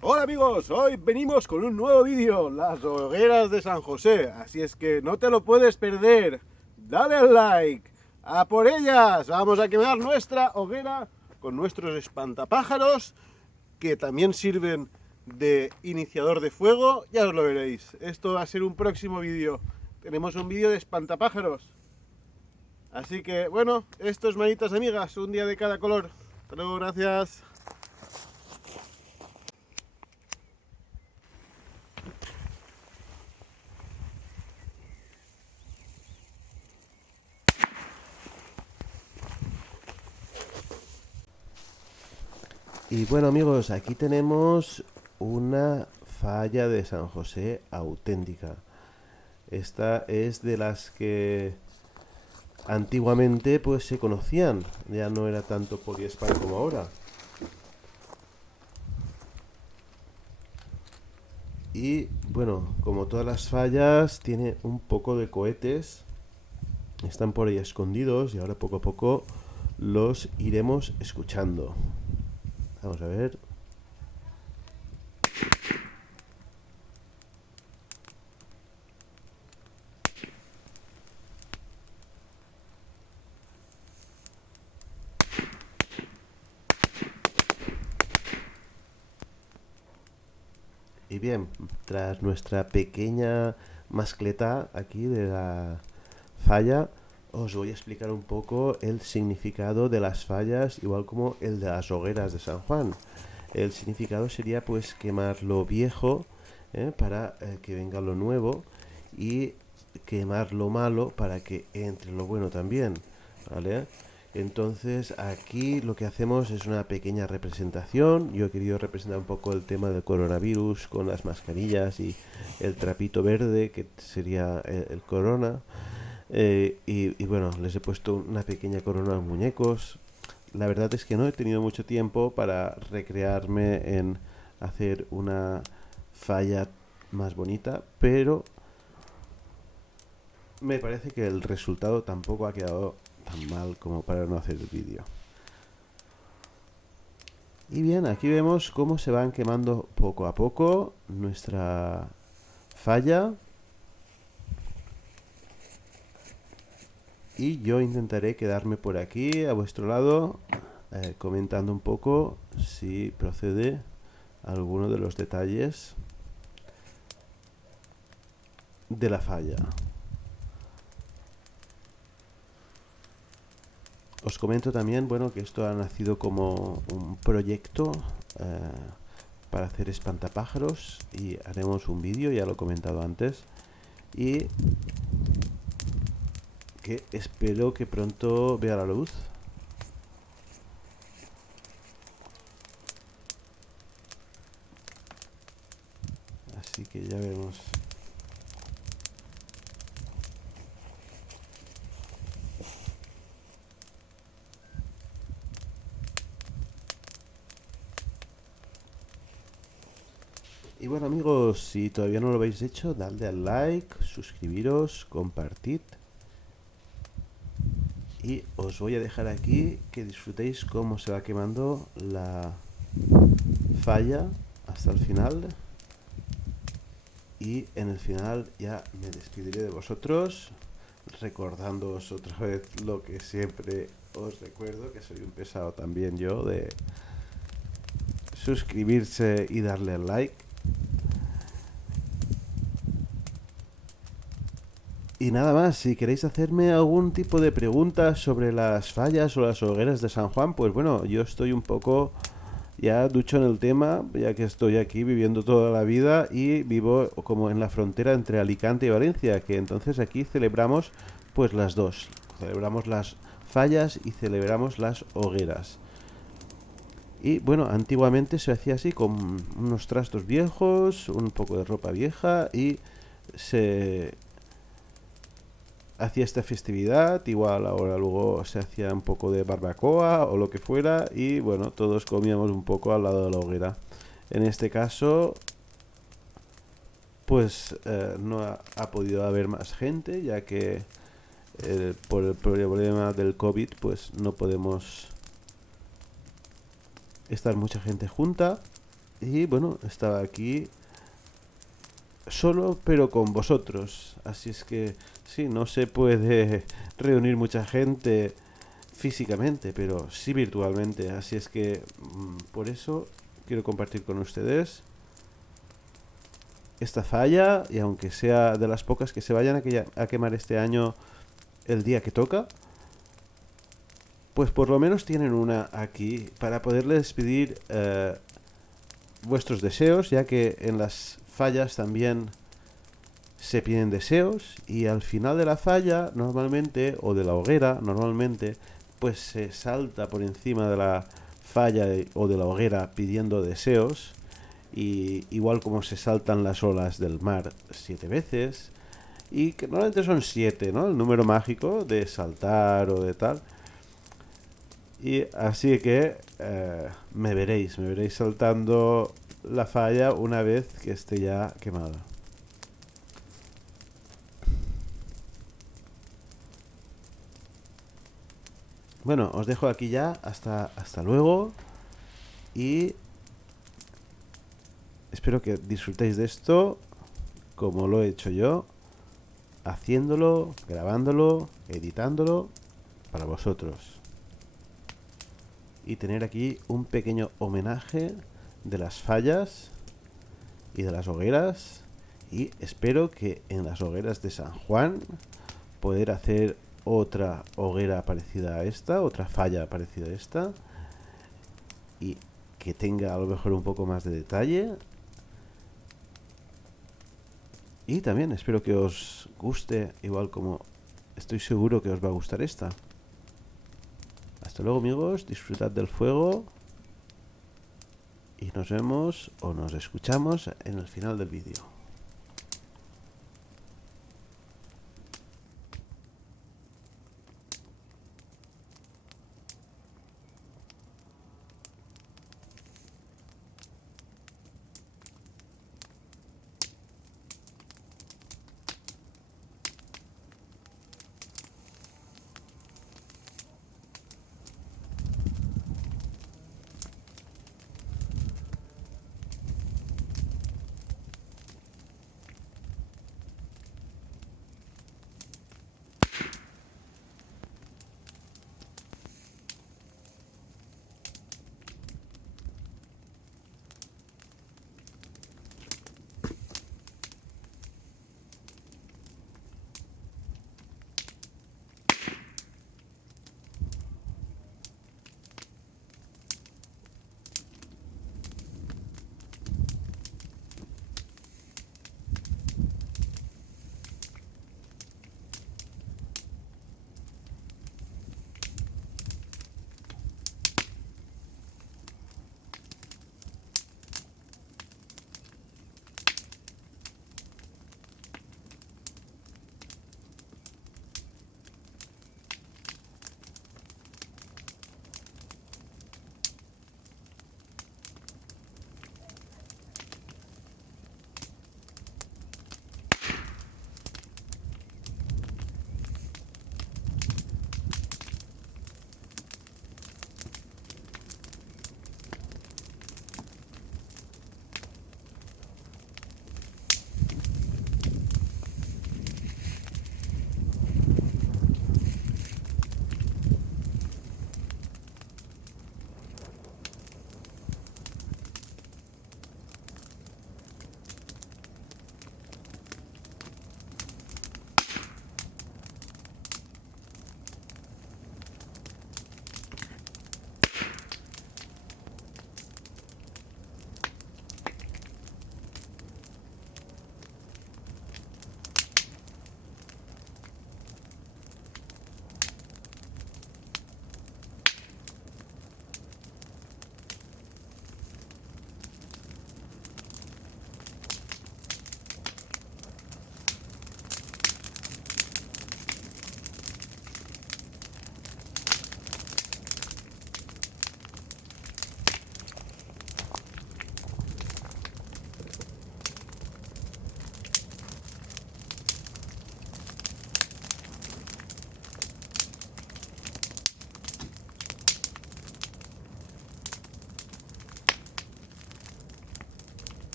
Hola amigos, hoy venimos con un nuevo vídeo, las hogueras de San José, así es que no te lo puedes perder. Dale al like, a por ellas, vamos a quemar nuestra hoguera con nuestros espantapájaros que también sirven de iniciador de fuego, ya os lo veréis. Esto va a ser un próximo vídeo, tenemos un vídeo de espantapájaros. Así que bueno, esto es manitas amigas, un día de cada color. Hasta luego, gracias. Y bueno amigos, aquí tenemos una falla de San José auténtica. Esta es de las que antiguamente pues se conocían, ya no era tanto poliespan como ahora. Y bueno, como todas las fallas, tiene un poco de cohetes, están por ahí escondidos y ahora poco a poco los iremos escuchando. Vamos a ver. Y bien, tras nuestra pequeña mascleta aquí de la falla, os voy a explicar un poco el significado de las fallas, igual como el de las hogueras de San Juan. El significado sería pues quemar lo viejo para que venga lo nuevo y quemar lo malo para que entre lo bueno también, ¿vale? Entonces aquí lo que hacemos es una pequeña representación. Yo he querido representar un poco el tema del coronavirus con las mascarillas y el trapito verde que sería el corona. Y bueno, les he puesto una pequeña corona a los muñecos. La verdad es que no he tenido mucho tiempo para recrearme en hacer una falla más bonita, pero me parece que el resultado tampoco ha quedado tan mal como para no hacer el vídeo. Y bien, aquí vemos cómo se van quemando poco a poco nuestra falla. Y yo intentaré quedarme por aquí a vuestro lado comentando un poco si procede alguno de los detalles de la falla. Os comento también, bueno, que esto ha nacido como un proyecto para hacer espantapájaros y haremos un vídeo, ya lo he comentado antes, y que espero que pronto vea la luz. Así que ya veremos. Y bueno amigos, si todavía no lo habéis hecho, dadle al like, suscribiros, compartid. Y os voy a dejar aquí que disfrutéis cómo se va quemando la falla hasta el final. Y en el final ya me despediré de vosotros, recordándoos otra vez lo que siempre os recuerdo, que soy un pesado también yo, de suscribirse y darle al like. Y nada más, si queréis hacerme algún tipo de preguntas sobre las fallas o las hogueras de San Juan, pues bueno, yo estoy un poco ya ducho en el tema, ya que estoy aquí viviendo toda la vida y vivo como en la frontera entre Alicante y Valencia, que entonces aquí celebramos pues las dos. Celebramos las fallas y celebramos las hogueras. Y bueno, antiguamente se hacía así con unos trastos viejos, un poco de ropa vieja y se hacía esta festividad, igual ahora luego se hacía un poco de barbacoa o lo que fuera y bueno, todos comíamos un poco al lado de la hoguera. En este caso, pues no ha podido haber más gente, ya que por el problema del COVID, pues no podemos estar mucha gente junta. Y bueno, estaba aquí solo pero con vosotros. Así es que sí, no se puede reunir mucha gente físicamente, pero sí virtualmente. Así es que por eso quiero compartir con ustedes esta falla, y aunque sea de las pocas que se vayan a quemar este año el día que toca, pues por lo menos tienen una aquí para poderles pedir vuestros deseos, ya que en las fallas también se piden deseos, y al final de la falla normalmente, o de la hoguera normalmente, pues se salta por encima de la falla o de la hoguera pidiendo deseos, y igual como se saltan las olas del mar 7 veces, y que normalmente son 7, ¿no? El número mágico de saltar o de tal. Y así que me veréis saltando la falla una vez que esté ya quemada. Bueno, os dejo aquí ya. Hasta luego. Y espero que disfrutéis de esto como lo he hecho yo, haciéndolo, grabándolo, editándolo para vosotros. Y tener aquí un pequeño homenaje de las fallas y de las hogueras. Y espero que en las hogueras de San Juan poder hacer otra hoguera parecida a esta, otra falla parecida a esta, y que tenga a lo mejor un poco más de detalle. Y también espero que os guste, igual como estoy seguro que os va a gustar esta. Hasta luego, amigos, disfrutad del fuego y nos vemos o nos escuchamos en el final del vídeo.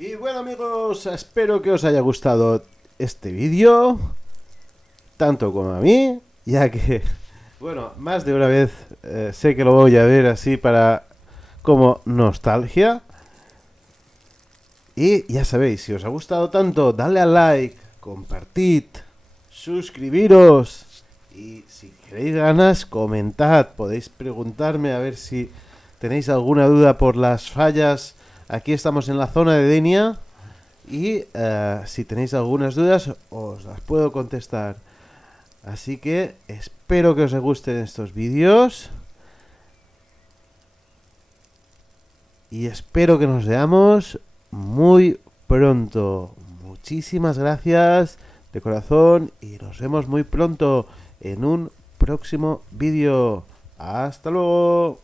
Y bueno amigos, espero que os haya gustado este vídeo, tanto como a mí, ya que, bueno, más de una vez sé que lo voy a ver así para como nostalgia. Y ya sabéis, si os ha gustado tanto, dale al like, compartid, suscribiros y si queréis ganas, comentad, podéis preguntarme a ver si tenéis alguna duda por las fallas. Aquí estamos en la zona de Denia y si tenéis algunas dudas os las puedo contestar. Así que espero que os gusten estos vídeos y espero que nos veamos muy pronto. Muchísimas gracias de corazón y nos vemos muy pronto en un próximo vídeo. Hasta luego.